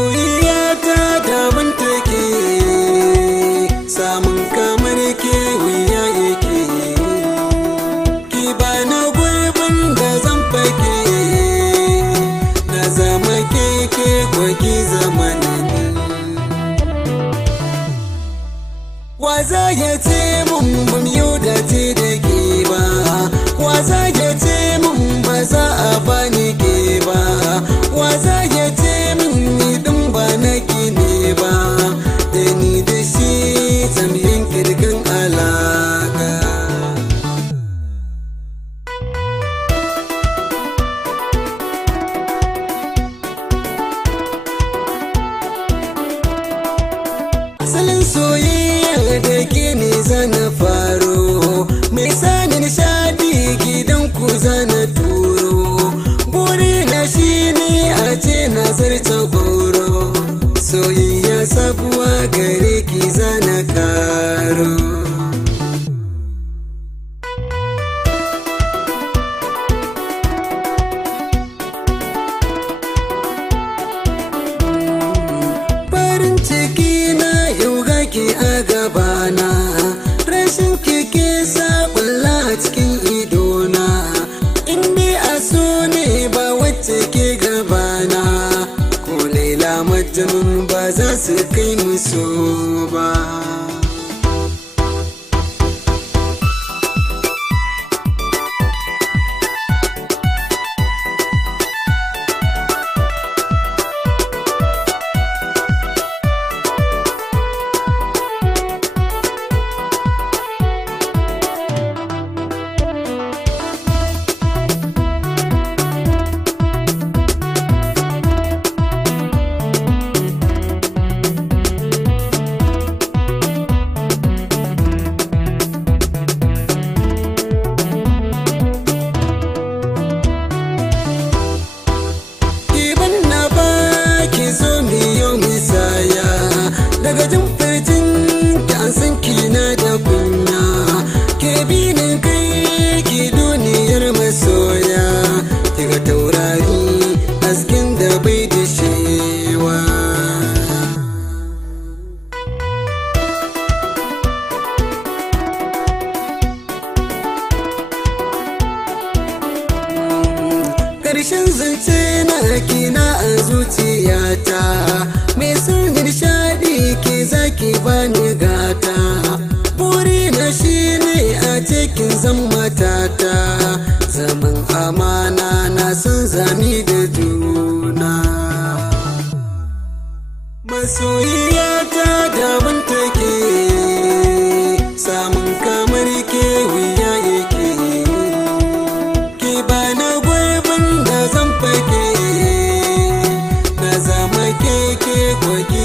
Masoyiyata daban take, samun kamar ke wuya yake. Ki bani gurbin da zan fake, na zama keke ko ki zama ni. Wa za ya ce mun bam yau da ce da ke ba, wa za ya ce mun ba za a bani ke ba, wa za ya ce min ni din ba na ki ne ba, da ni da shi zam yanke dukan alaka. Asalin soyayya da ke ne zana faro, mai sani nishadi gidan ku zana turo. Buri na shi ne a ce na zarta goro, soyayya sabuwa gare ki zana karo. Farin ciki na yau gaki a gabana, rashin keke saɓulla a cikin idona. Inda a so ne ba wacce ke gabana, ko Laila Majnun ba za su kai musu ba. Daga jin furtin ki an san kina da kunya, ke binin kai ki duniyar masoya, kiga taurari hasken da bai da shewa. Ƙarshen zance na kina a zuciyata, mai son nishadi ke zaki bani gata. Buri na shi ne a cikin zan matata, zaman amana na son zami da juna. Masoyiyata daban take, samun kamar ke wuya yake. Ki bani gurbin da zan fake, na zama keke ko ki